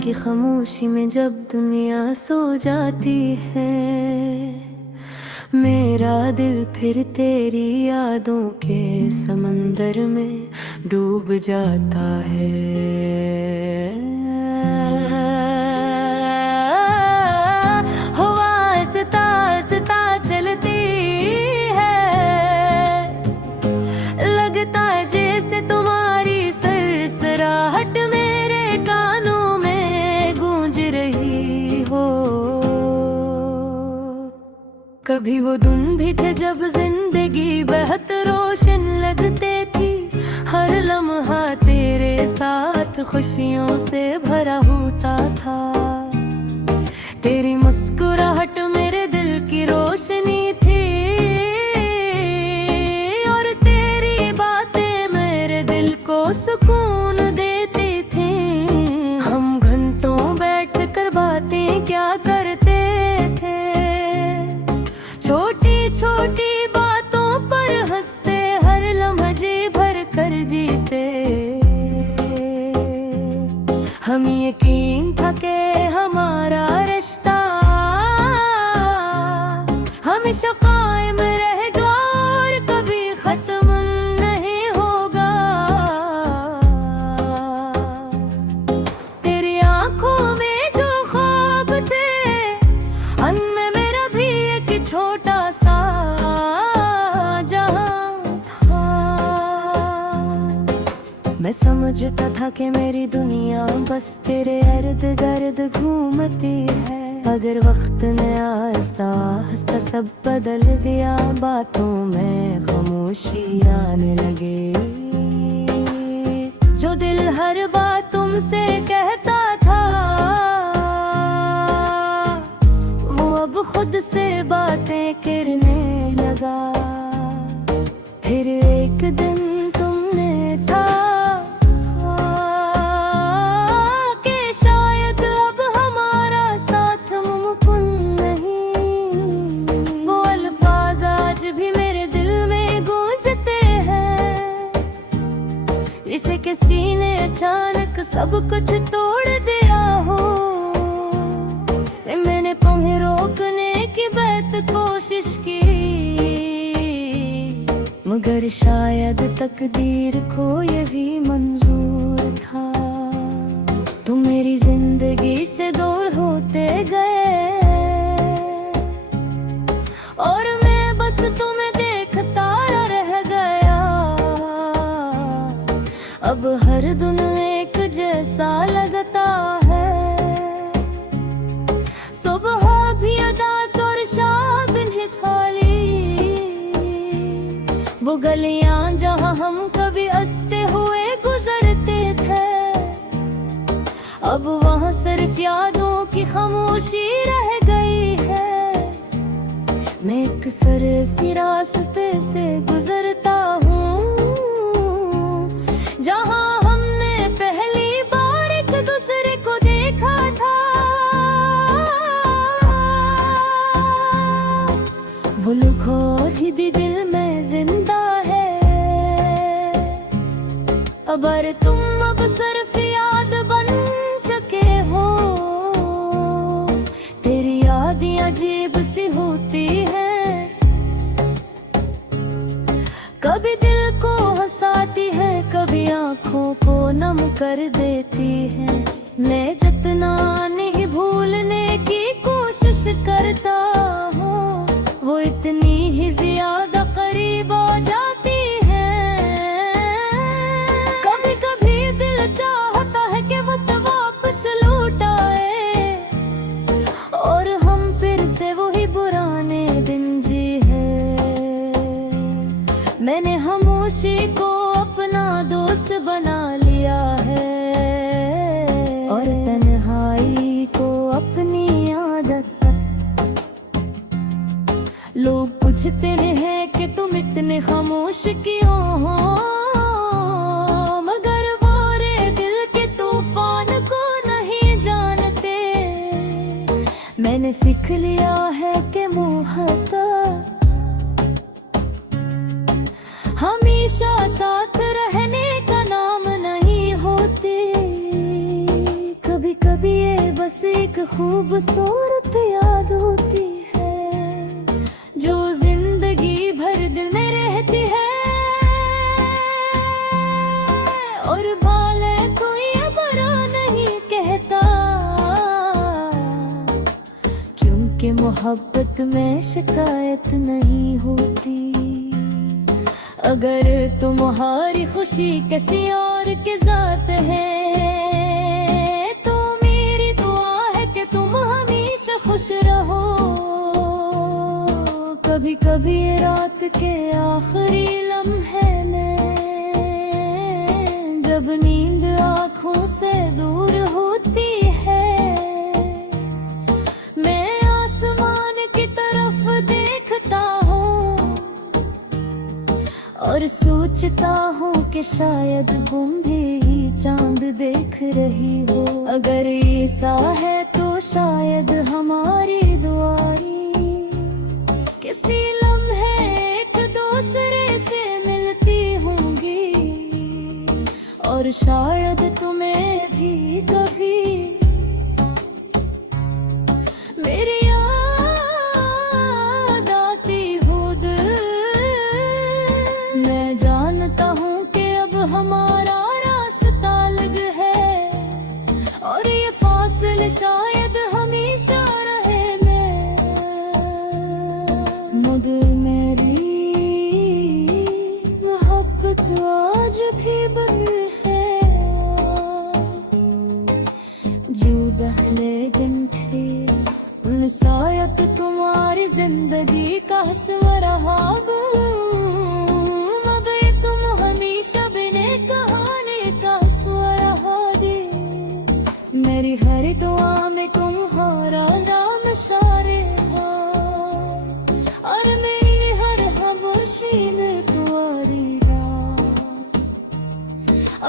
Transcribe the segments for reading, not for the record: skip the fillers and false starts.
की खामोशी में जब दुनिया सो जाती है, मेरा दिल फिर तेरी यादों के समंदर में डूब जाता है। हवा आहिस्ता आहिस्ता चलती है, लगता है जैसे तुम्हारी सरसराहट मेरे कानों में गूंज रही हो। कभी वो दिन भी थे जब जिंदगी बहुत रोशन लगते थी, हर लम्हा तेरे साथ खुशियों से भरा होता था। तेरी मुस्कुराहट मेरे दिल की रोशनी थी, और तेरी बातें मेरे दिल को सुकून देती थी। हम घंटों बैठ कर बातें क्या करते थे, छोटी छोटी बातों पर हंसते, हर लम्हा जी भर कर जीते। हम यकीन था कि हमारा रिश्ता हमेशा कायम रहेगा और कभी खत्म नहीं होगा। तेरी आंखों में जो ख्वाब थे, उनमें मेरा भी एक छोटा सा जहां था। मैं समझता था कि मेरी दुनिया बस तेरे इर्द गिर्द घूमती है, अगर वक्त ने आहिस्ता आहिस्ता सब बदल दिया, बातों में खामोशी आने लगे। जो दिल हर बात तुमसे कहता था, वो अब खुद से बातें करने लगा। फिर एक दिन तुमने था कि शायद अब हमारा साथ मुमकिन नहीं। वो अल्फाज आज भी मेरे दिल में गूंजते हैं, जैसे किसी ने अचानक सब कुछ तोड़ दिया हो। मैंने तुम्हें रोकने की बहुत कोशिश की, मगर शायद तकदीर को ये भी मंजूर था। तुम मेरी जिंदगी से दूर होते गए, और मैं बस तुम्हें देखता रह गया। अब हर दिन एक जैसा लगता है, सुबह भी अदास और शाम भी खाली। वो गलियां जहां हम कभी हंसते हुए गुजरते थे, अब वहां सिर्फ यादों की खामोशी रह गई है। मैं अक्सर इसी रास्ते से गुजरता हूँ, जहां हमने पहली बार एक दूसरे को देखा था। वो लुखो ही दिल में जिंदा है, अगर तुम अब सिर्फ याद बन चुके हो। तेरी यादें अजीब सी होती हैं, कभी दिल को हंसाती है, कभी आंखों को नम कर देती है। मैं जितना नहीं भूलने की कोशिश करता हूँ, वो इतनी ही ज्यादा करीब आ जाती है। कभी कभी दिल चाहता है कि वो तो वापस लौट आए, और हम फिर से वही पुराने दिन जी है। मैंने खामोशी को अपना दोस्त बना लिया है, और तन्हाई को अपनी आदत। लोग पूछते हैं कि तुम इतने खामोश क्यों हो, मगर वो रे दिल के तूफान को नहीं जानते। मैंने सीख लिया है कि मोहब्बत हमेशा साथ रहने का नाम नहीं होती। कभी कभी खूबसूरत याद होती है, जो जिंदगी भर दिल में रहती है। और भले कोई बुरा नहीं कहता, क्योंकि मोहब्बत में शिकायत नहीं होती। अगर तुम्हारी खुशी किसी और के साथ है, तो मेरी दुआ है कि तुम हमेशा खुश रहो। कभी कभी रात के आखिरी लम्हे में, जब नींद आँखों से दूर होती है, मैं आसमान की तरफ देखता हूँ और सोचता हूँ कि शायद तुम भी चांद देख रही हो। अगर ऐसा है तो शायद हमारी दुआएं किसी लम्हे एक दूसरे से मिलती होंगी, और शायद तुम्हें भी कभी मेरी याद आती हो। मैं जानता हूँ कि अब हमारा रास्ता अलग है, और ये फासले शायद हमेशा रहे। मगर मेरी मोहब्बत आज भी बंद है, जो पहले दिन थे उन शायद तुम्हारी जिंदगी का रहा। मेरी हर दुआ में तुम्हारा नाम शारे हो, और मेरी हर खामोशी में तुम्हारी राह।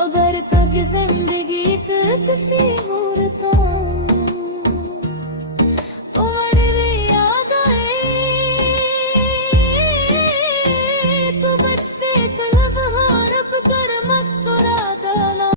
अगर तक जिंदगी किसी मूर्त